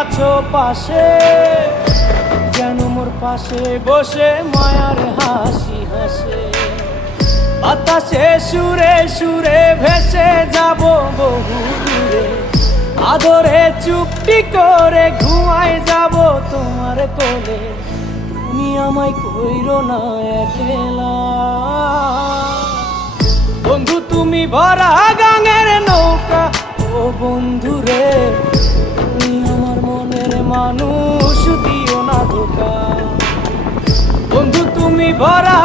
আছো পাশে, যেন মোর পাশে বসে মায়ার হাসি হাসে। বাতাসে সুরে সুরে ভেসে যাব বহু দূরে, আদরে চুপটি করে ঘুমায় যাব তোমার কোলে। তুমি আমায় কইরো না একলা বন্ধু, তুমি ভরা গাঙের নৌকা। ও বন্ধু রে, তুমি আমার মনের মানুষ, দিও না ধোকা। বন্ধু তুমি ভরা